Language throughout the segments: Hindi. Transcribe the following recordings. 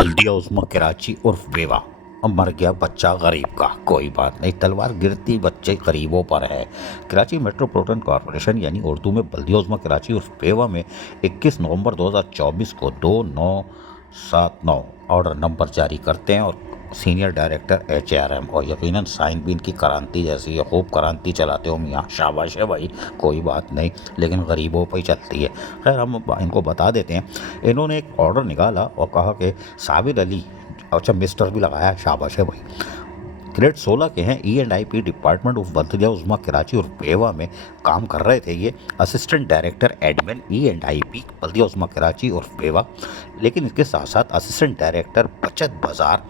बल्दिया उस्मा कराची उर्फ बेवा। अब मर गया बच्चा गरीब का, कोई बात नहीं, तलवार गिरती बच्चे गरीबों पर है। कराची मेट्रोपॉलिटन कॉरपोरेशन यानी उर्दू में बल्दिया उस्मा कराची उर्फ बेवा में 21 नवंबर 2024 को 2979 ऑर्डर नंबर जारी करते हैं और सीनियर डायरेक्टर HRM और यकीनन साइन भी इनकी क्रांति जैसी है। खूब क्रांति चलाते हो मियाँ, शाबाश है भाई, कोई बात नहीं, लेकिन गरीबों पर ही चलती है। खैर हम इनको बता देते हैं। इन्होंने एक ऑर्डर निकाला और कहा कि साबिर अली, अच्छा मिस्टर भी लगाया, शाबाश है भाई, ग्रेड 16 के हैं, E&IP डिपार्टमेंट ऑफ बल्दिया उस्मा कराची और बेवा में काम कर रहे थे। ये असिस्टेंट डायरेक्टर एडमिन E&IP बल्दिया उस्मा कराची और बेवा, लेकिन इसके साथ साथ असिस्टेंट डायरेक्टर बचत बाजार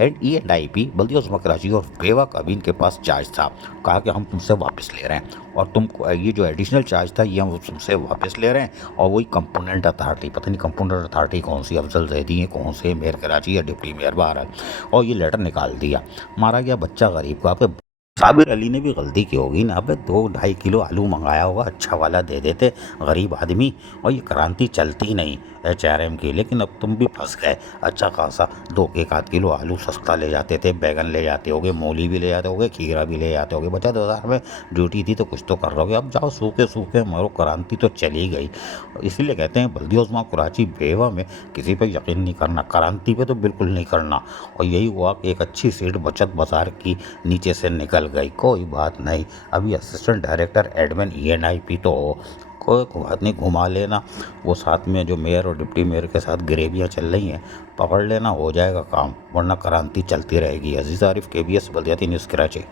एंड E&IP बल्दिया उस्मा कराची और बेवा का भी इनके पास चार्ज था। कहा कि हम तुमसे वापस ले रहे हैं और तुमको ये जो एडिशनल चार्ज था ये हम तुमसे वापस ले रहे हैं। और वही कंपोनेंट अथॉरिटी, पता नहीं कंपोनेंट अथॉरिटी कौन सी, अफजल जैदी है कौन से, मेयर कराची या डिप्टी मेयर बहरहाल, और ये लेटर निकाल दिया। मारा गया बच्चा गरीब का। अब साबिर अली ने भी गलती की होगी ना, अबे 2-2.5 किलो आलू मंगाया होगा, अच्छा वाला दे देते गरीब आदमी। और ये क्रांति चलती नहीं HRM की, लेकिन अब तुम भी फंस गए। अच्छा खासा 2-1 किलो आलू सस्ता ले जाते थे, बैगन ले जाते होगे, मूली भी ले जाते होगे, खीरा भी ले जाते होगे। बचत बाजार में ड्यूटी थी तो कुछ तो कर रहोगे, अब जाओ सूखे सूखे मरो, क्रांति तो चली गई। इसीलिए कहते हैं बल्दिया उस्मा कराची बेवा में किसी पे यकीन नहीं करना, क्रांति पे तो बिल्कुल नहीं करना। और यही हुआ कि एक अच्छी सीट बचत बाजार की नीचे से निकल गई, कोई बात नहीं। अभी असिस्टेंट डायरेक्टर एडमिन E&IP तो कोई बात नहीं, घुमा लेना। वो साथ में जो मेयर और डिप्टी मेयर के साथ गिरेबियाँ चल रही हैं, पकड़ लेना, हो जाएगा काम, वरना क्रांति चलती रहेगी। अजीज़ आरिफ, KBS बल्दियाती न्यूज़ कराची।